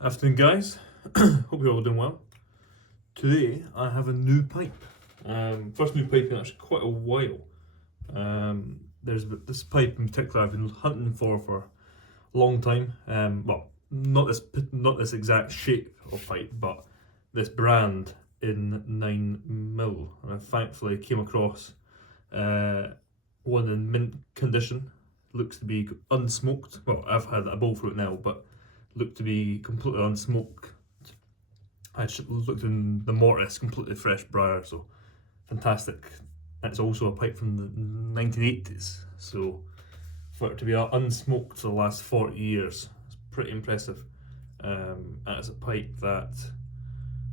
Afternoon, guys. Hope you're all doing well. Today I have a new pipe. First new pipe in actually quite a while. There's this pipe in particular I've been hunting for a long time. Well, not this exact shape of pipe, but this brand in 9mm, and I thankfully came across one in mint condition. Looks to be unsmoked. Well, I've had a bowl for it now, but looked to be completely unsmoked. I just looked in the mortise, completely fresh briar, so fantastic. It's also a pipe from the 1980s, so for it to be unsmoked for the last 40 years, it's pretty impressive. And it's a pipe that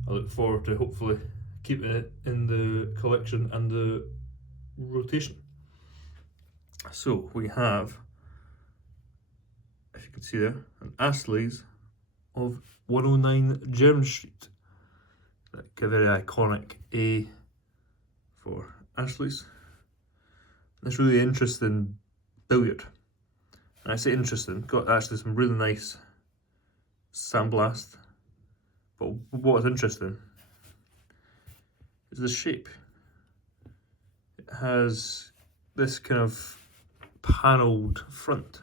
I look forward to hopefully keeping it in the collection and the rotation. So we have, if you can see there, an Astley's of 109 Jermyn Street. Like a very iconic A for Astley's. This really interesting billiard. And I say interesting, got actually some really nice sandblast. But what's interesting is the shape. It has this kind of panelled front,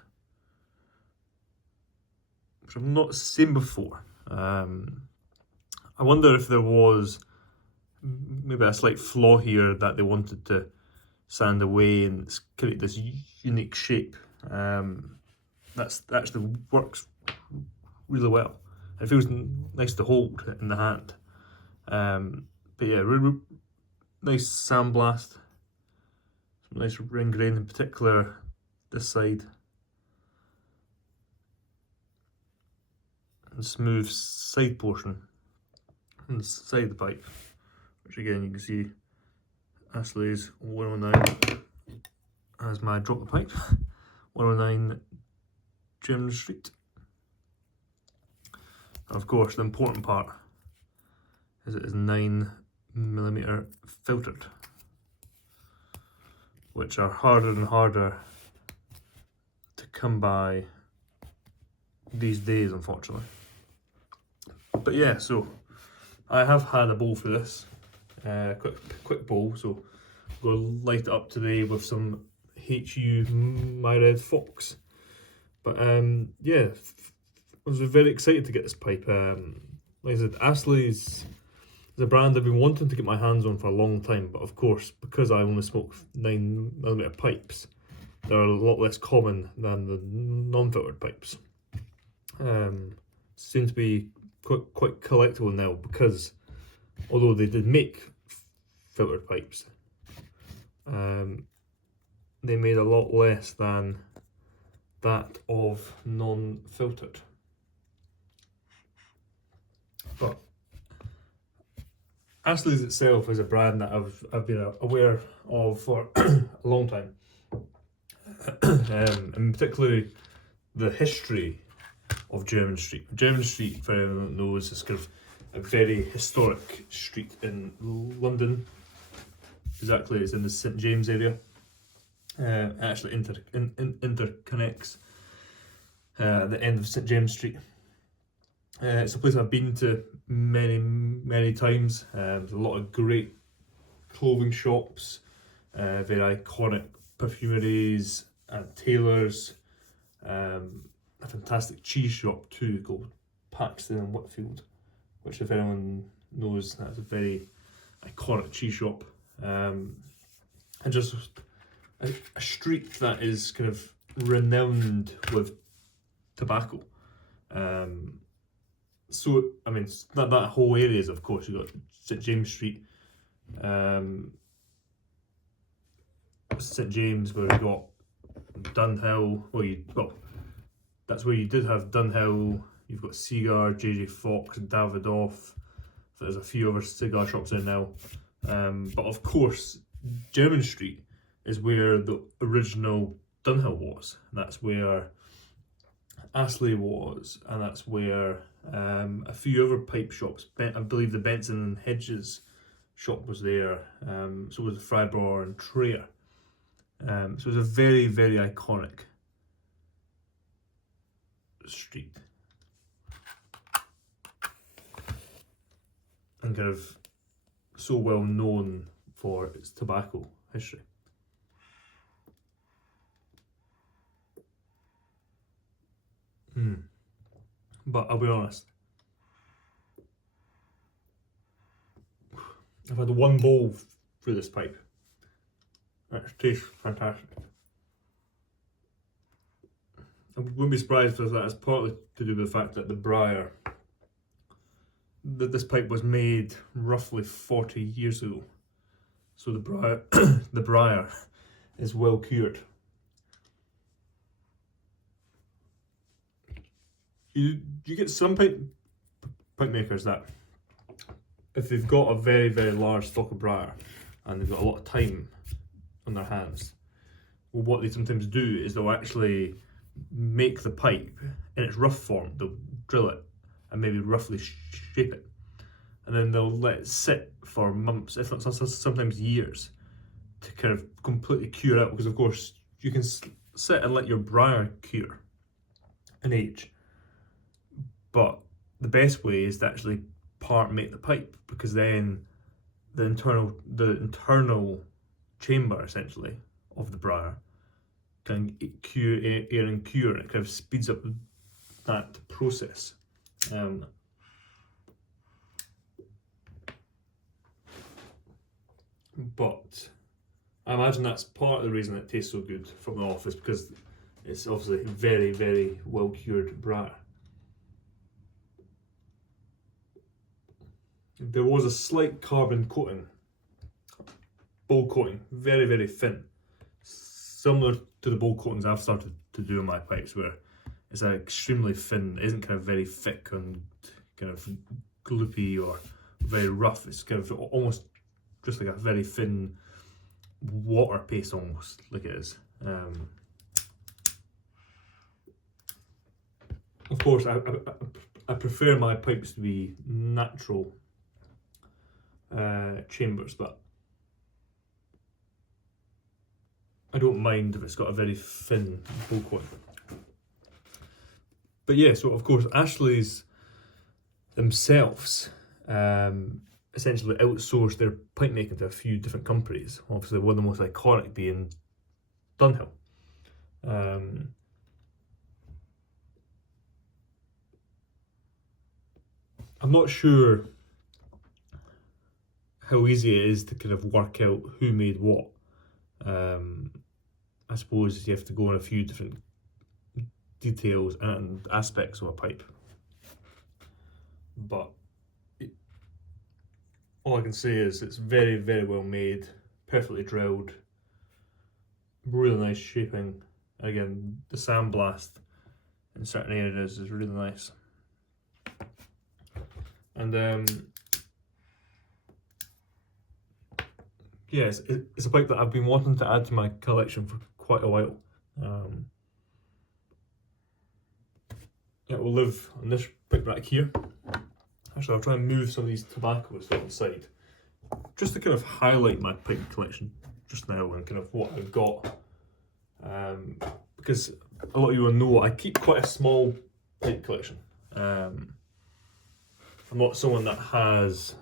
which I've not seen before. I wonder if there was maybe a slight flaw here that they wanted to sand away and create this unique shape. That actually works really well. It feels nice to hold in the hand. But yeah, nice sandblast. Some nice ring grain, in particular this side. And smooth side portion on the side of the pipe, which again you can see Astley's 109 as my drop the pipe. 109 Jermyn Street. And of course, the important part is it is 9mm filtered, which are harder and harder to come by these days, unfortunately. But yeah, so I have had a bowl for this, quick bowl, so we'll light it up today with some HU My Red Fox. But yeah, I was very excited to get this pipe. Like I said, Astley's is a brand I've been wanting to get my hands on for a long time, but of course, because I only smoke 9mm pipes, they're a lot less common than the non-filtered pipes. Seem to be quite collectible now, because although they did make filtered pipes, they made a lot less than that of non-filtered. But Astley's itself is a brand that I've been aware of for a long time, and particularly the history of Jermyn Street. Jermyn Street, for anyone that knows, is kind of a very historic street in London. Exactly, it's in the St James area. Actually interconnects at the end of St James Street. It's a place I've been to many times. There's a lot of great clothing shops, very iconic perfumeries and tailors. A fantastic cheese shop too called Paxton and Whitfield, which, if anyone knows, that's a very iconic cheese shop. And just a street that is kind of renowned with tobacco. So I mean, that whole area is, of course, you've got St James Street, St James, where you got Dunhill. Well, that's where you did have Dunhill. You've got Cigar, JJ Fox, Davidoff. There's a few other cigar shops there now. But of course, Jermyn Street is where the original Dunhill was. That's where Astley was, and that's where a few other pipe shops. I believe the Benson and Hedges shop was there. So was the Fribourg and Traer. So it was a very, very iconic street. and kind of so well known for its tobacco history. But I'll be honest, I've had one bowl through this pipe. It tastes fantastic. I wouldn't be surprised if that is partly to do with the fact that the briar, that this pipe was made roughly 40 years ago. So the briar, the briar is well cured. You get some pipe makers that, if they've got a very, very large stock of briar and they've got a lot of time on their hands, well, what they sometimes do is they'll actually make the pipe in its rough form. They'll drill it and maybe roughly shape it, and then they'll let it sit for months, if not sometimes years, to kind of completely cure out. Because of course you can sit and let your briar cure and age, but the best way is to actually make the pipe, because then the internal chamber essentially of the briar can cure air and cure, and it kind of speeds up that process. But I imagine that's part of the reason it tastes so good from the off, is because it's obviously very, very well cured briar. There was a slight carbon coating, bowl coating, very, very thin, similar to the bowl coatings I've started to do in my pipes, where it's extremely thin. It isn't kind of very thick and kind of gloopy or very rough. It's kind of almost just like a very thin water paste, almost like it is. Of course, I prefer my pipes to be natural chambers, but I don't mind if it's got a very thin bowl coating. But yeah, so of course Ashley's themselves essentially outsourced their pipe making to a few different companies. Obviously one of the most iconic being Dunhill. I'm not sure how easy it is to kind of work out who made what. I suppose you have to go on a few different details and aspects of a pipe. But all I can say is it's very, very well made, perfectly drilled, really nice shaping. Again, the sandblast in certain areas is really nice. And yes, it's a pipe that I've been wanting to add to my collection for quite a while. It will live on this pipe rack here. Actually, I'll try and move some of these tobaccos to the side, just to kind of highlight my pipe collection just now and kind of what I've got. Because a lot of you will know I keep quite a small pipe collection. I'm not someone that has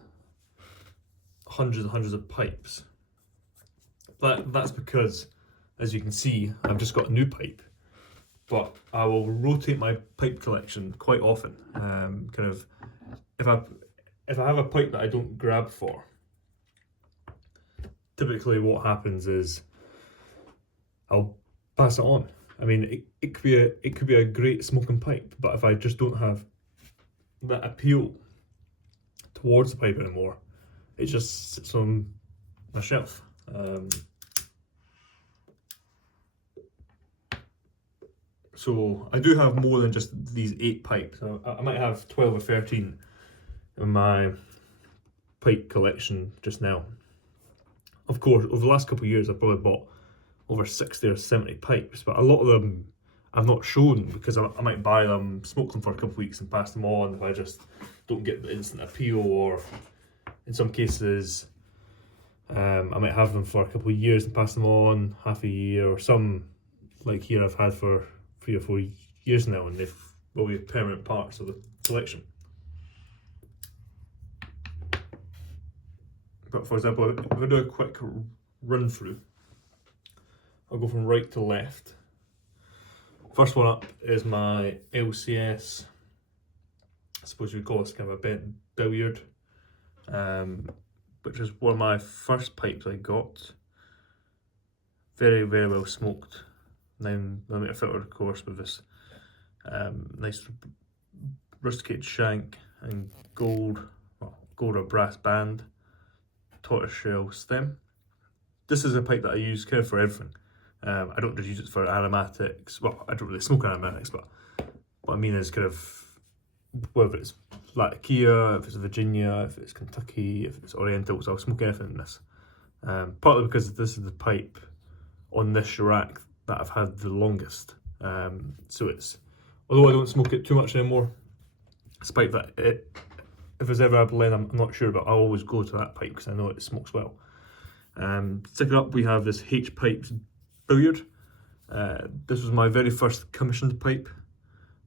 hundreds and hundreds of pipes. That's because, as you can see, I've just got a new pipe, but I will rotate my pipe collection quite often. Kind of, if I have a pipe that I don't grab for, typically what happens is I'll pass it on. I mean, it could be a great smoking pipe, but if I just don't have that appeal towards the pipe anymore, it just sits on my shelf. So I do have more than just these 8 pipes. I might have 12 or 13 in my pipe collection just now. Of course, over the last couple of years I've probably bought over 60 or 70 pipes, but a lot of them I've not shown because I might buy them, smoke them for a couple of weeks and pass them on if I just don't get the instant appeal, or in some cases I might have them for a couple of years and pass them on, half a year, or some like here I've had for 3 or 4 years now, and they've will be permanent parts of the collection. But for example, if I do a quick run through, I'll go from right to left. First one up is my LCS, I suppose you'd call this kind of a bent billiard, which is one of my first pipes I got. Very, very well smoked, 9mm filter, of course, with this nice rusticated shank and gold or brass band, tortoiseshell stem. This is a pipe that I use kind of for everything. I don't just use it for aromatics. Well, I don't really smoke aromatics, but what I mean is kind of whether it's Latakia, if it's Virginia, if it's Kentucky, if it's Oriental, so I'll smoke anything in this. Partly because this is the pipe on this rack that I've had the longest. So it's, although I don't smoke it too much anymore, it's a pipe that if there's ever a blend I'm not sure about, I'll always go to that pipe because I know it smokes well. Second up, we have this H Pipes billiard. This was my very first commissioned pipe.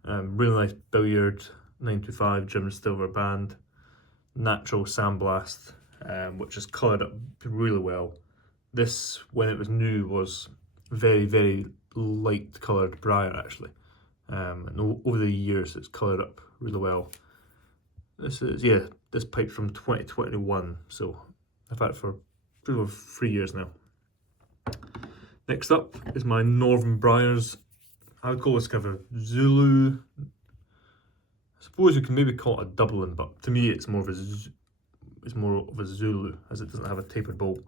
Really nice billiard, 925 Jim Silver band, natural sandblast, which is coloured up really well. This, when it was new, was very, very light coloured briar actually. And over the years it's coloured up really well. This is, this pipe's from 2021, so I've had it for pretty much 3 years now. Next up is my Northern Briars. I would call this kind of a Zulu. I suppose you can maybe call it a Dublin, but to me it's more of a Zulu, as it doesn't have a tapered bowl.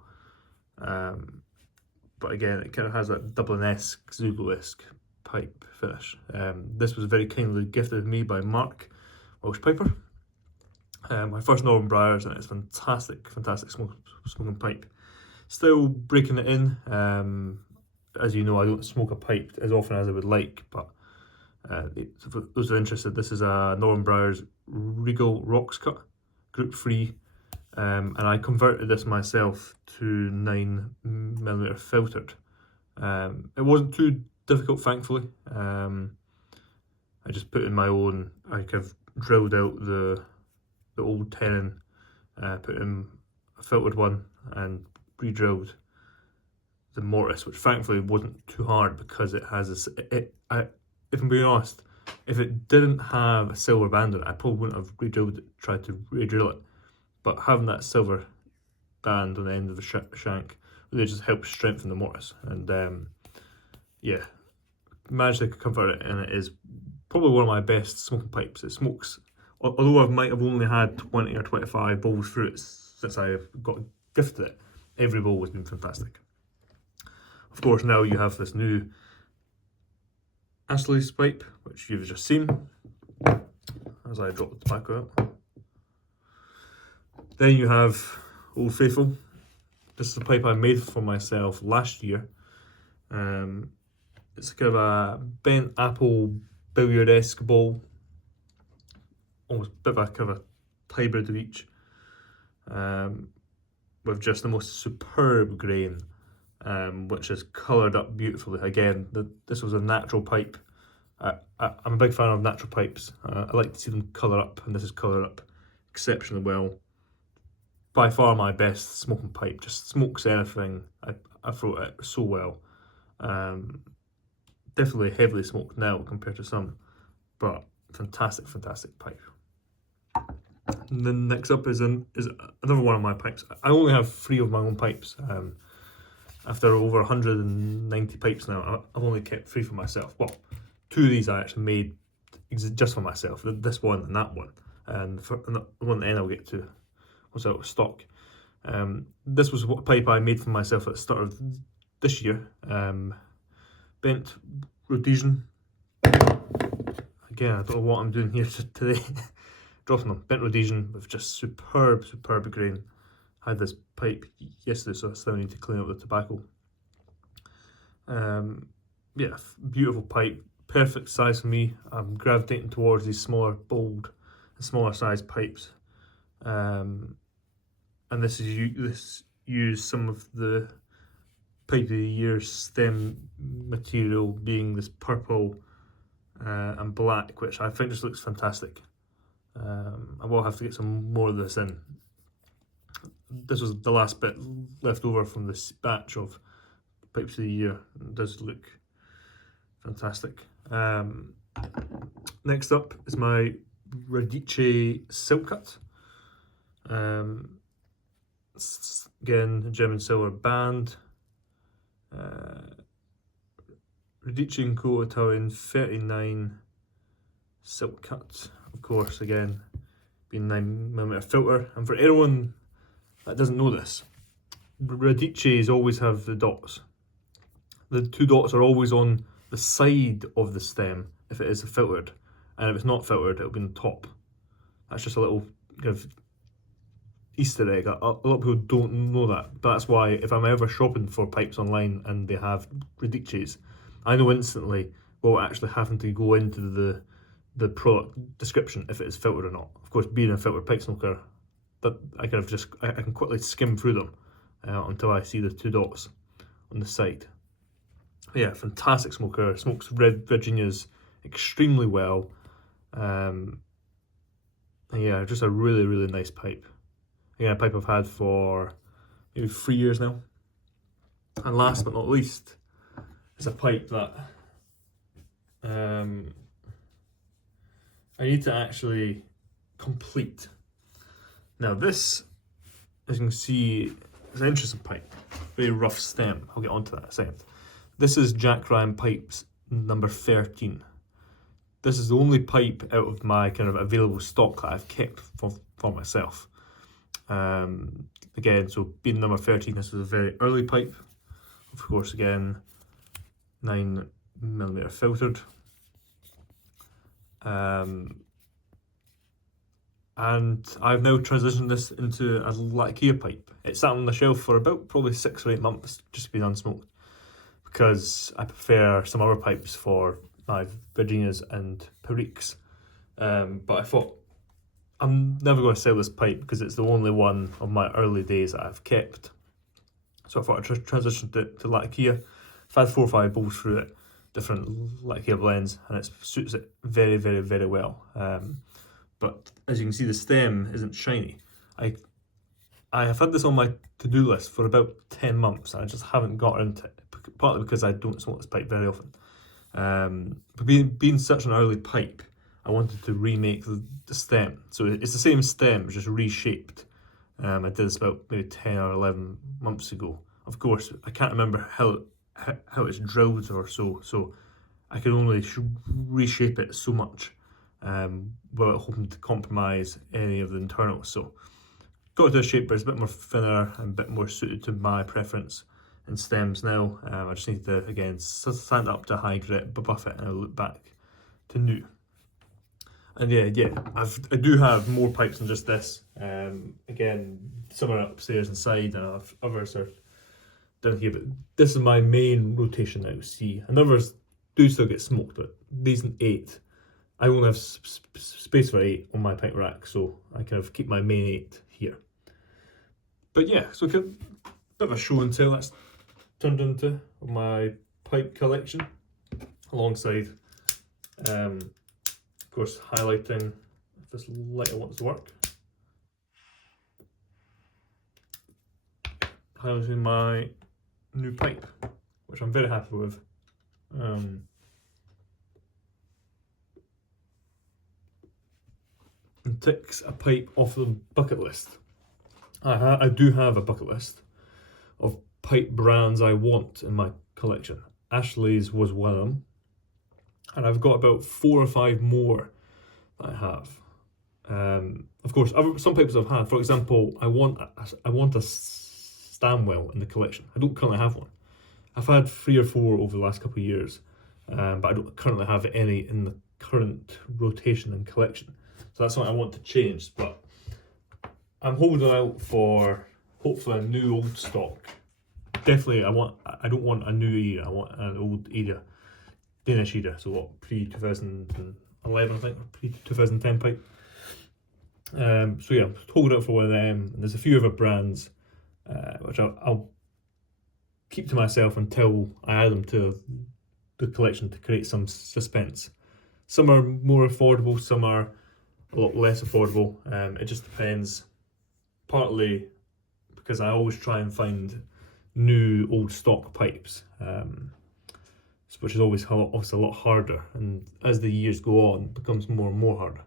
But again, it kind of has that Dublin-esque, Zulu-esque pipe finish. This was very kindly gifted to me by Mark, Welsh Piper. My first Northern Briars, and it's fantastic, fantastic smoking pipe. Still breaking it in. As you know, I don't smoke a pipe as often as I would like, but for those who are interested, this is a Northern Briars Regal Rocks Cut, Group 3, and I converted this myself to 9mm filtered. It wasn't too difficult, thankfully. I just put in my own, I kind of drilled out the old tenon, put in a filtered one and re-drilled the mortise, which thankfully wasn't too hard because it has this, if I'm being honest, if it didn't have a silver band on it, I probably wouldn't have re-drilled it, tried to re-drill it. But having that silver band on the end of the shank really just helps strengthen the mortise. And yeah, managed to convert it, and it is probably one of my best smoking pipes. It smokes, although I might have only had 20 or 25 bowls through it since I got gifted it, every bowl has been fantastic. Of course, now you have this new Astley's pipe, which you've just seen as I drop the tobacco out. Then you have Old Faithful. This is a pipe I made for myself last year. It's kind of a bent apple billiard-esque bowl, almost a bit of a kind of a hybrid of each, with just the most superb grain, which is coloured up beautifully. Again, this was a natural pipe. I'm a big fan of natural pipes. I like to see them colour up, and this is coloured up exceptionally well. By far my best smoking pipe, just smokes anything. I throw it so well. Definitely heavily smoked now compared to some, but fantastic, fantastic pipe. And then next up is another one of my pipes. I only have 3 of my own pipes. After over 190 pipes now, I've only kept 3 for myself. Well, 2 of these I actually made just for myself, this one and that one. And the one at the end I'll get to was out of stock. This was a pipe I made for myself at the start of this year. Bent Rhodesian. Again, I don't know what I'm doing here today. Dropping them. Bent Rhodesian with just superb grain. I had this pipe yesterday, so I still need to clean up the tobacco. Yeah, beautiful pipe. Perfect size for me. I'm gravitating towards these smaller, bold, and smaller size pipes. And this used some of the pipe of the year stem material, being this purple and black, which I think just looks fantastic. I will have to get some more of this in. this was the last bit left over from this batch of pipes of the year. It does look fantastic. Next up is my Radice Silk Cut. Again, German silver band. Radice & Co. Italian 39 Silk Cut. Of course, again, being 9mm filter. And for anyone that doesn't know this, Radices always have the dots. The two dots are always on the side of the stem if it is filtered, and if it's not filtered, it'll be on the top. That's just a little kind of Easter egg. A lot of people don't know that, but that's why if I'm ever shopping for pipes online and they have Radices, I know instantly without actually having to go into the product description if it is filtered or not. Of course, being a filtered pipe smoker, that I can quickly skim through them until I see the two dots on the side. Yeah, fantastic smoker. Smokes red Virginias extremely well. And yeah, just a really, really nice pipe. Again, a pipe I've had for maybe 3 years now. And last but not least, is a pipe that I need to actually complete. Now this, as you can see, is an interesting pipe. Very rough stem. I'll get onto that in a second. This is Jack Ryan Pipes number 13. This is the only pipe out of my kind of available stock that I've kept for myself. Again, so being number 13, this was a very early pipe. Of course, again, 9mm filtered. And I've now transitioned this into a Latakia pipe. It sat on the shelf for about probably 6 or 8 months, just been unsmoked, because I prefer some other pipes for my Virginias and Periques. But I thought, I'm never going to sell this pipe because it's the only one of my early days that I've kept. So I thought I'd transition it to Latakia. I've had 4 or 5 bowls through it, different Latakia blends, and it suits it very, very, very well. But as you can see, the stem isn't shiny. I have had this on my to-do list for about 10 months, and I just haven't got into it, partly because I don't smoke this pipe very often. But being such an early pipe, I wanted to remake the stem. So it's the same stem, it's just reshaped. I did this about maybe 10 or 11 months ago. Of course, I can't remember how it's drilled or so I can only reshape it so much without hoping to compromise any of the internals. So got it to a shape where it's a bit more thinner and a bit more suited to my preference in stems now. I just need to, again, stand up to high grit, buff it, and I'll look back to new. And yeah, I do have more pipes than just this. Again, some are upstairs inside, and others are down here. But this is my main rotation now. See, and others do still get smoked, but these 8, I only have space for 8 on my pipe rack, so I kind of keep my main 8 here. But yeah, so a bit of a show and tell that's turned into my pipe collection, alongside of course highlighting if this lighter wants to work, highlighting my new pipe, which I'm very happy with. And ticks a pipe off the bucket list. I do have a bucket list of pipe brands I want in my collection. Ashley's was one of them, and I've got about 4 or 5 more that I have. Of course, some pipes I've had. For example, I want a Stanwell in the collection. I don't currently have one. I've had 3 or 4 over the last couple of years, but I don't currently have any in the current rotation and collection. So that's something I want to change. But I'm holding out for hopefully a new old stock. Definitely, I don't want a new era. I want an old era, Danish era. So what, pre-2011, I think, or pre-2010 pipe. So yeah, I'm holding out for one of them. And there's a few other brands which I'll keep to myself until I add them to the collection to create some suspense. Some are more affordable, some are a lot less affordable. It just depends partly because I always try and find new old stock pipes, which is always obviously a lot harder, and as the years go on, it becomes more and more harder.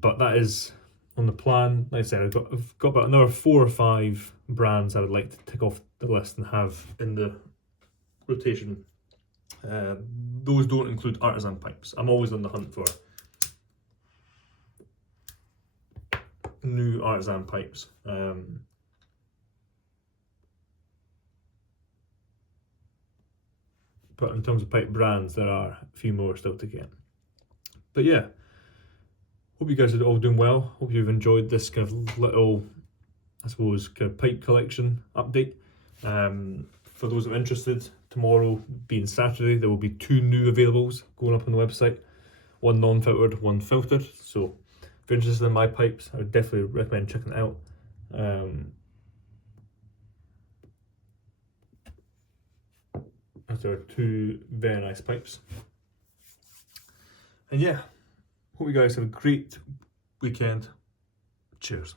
But that is on the plan. Like I said, I've got about another 4 or 5 brands I would like to tick off the list and have in the rotation. Those don't include artisan pipes. I'm always on the hunt for new artisan pipes. But in terms of pipe brands, there are a few more still to get. But yeah, hope you guys are all doing well. Hope you've enjoyed this kind of little, I suppose, kind of pipe collection update. For those who are interested, tomorrow being Saturday, there will be 2 new availables going up on the website. One non-filtered, one filtered. So if you're interested in my pipes, I would definitely recommend checking it out. There are 2 very nice pipes. And yeah, hope you guys have a great weekend. Cheers.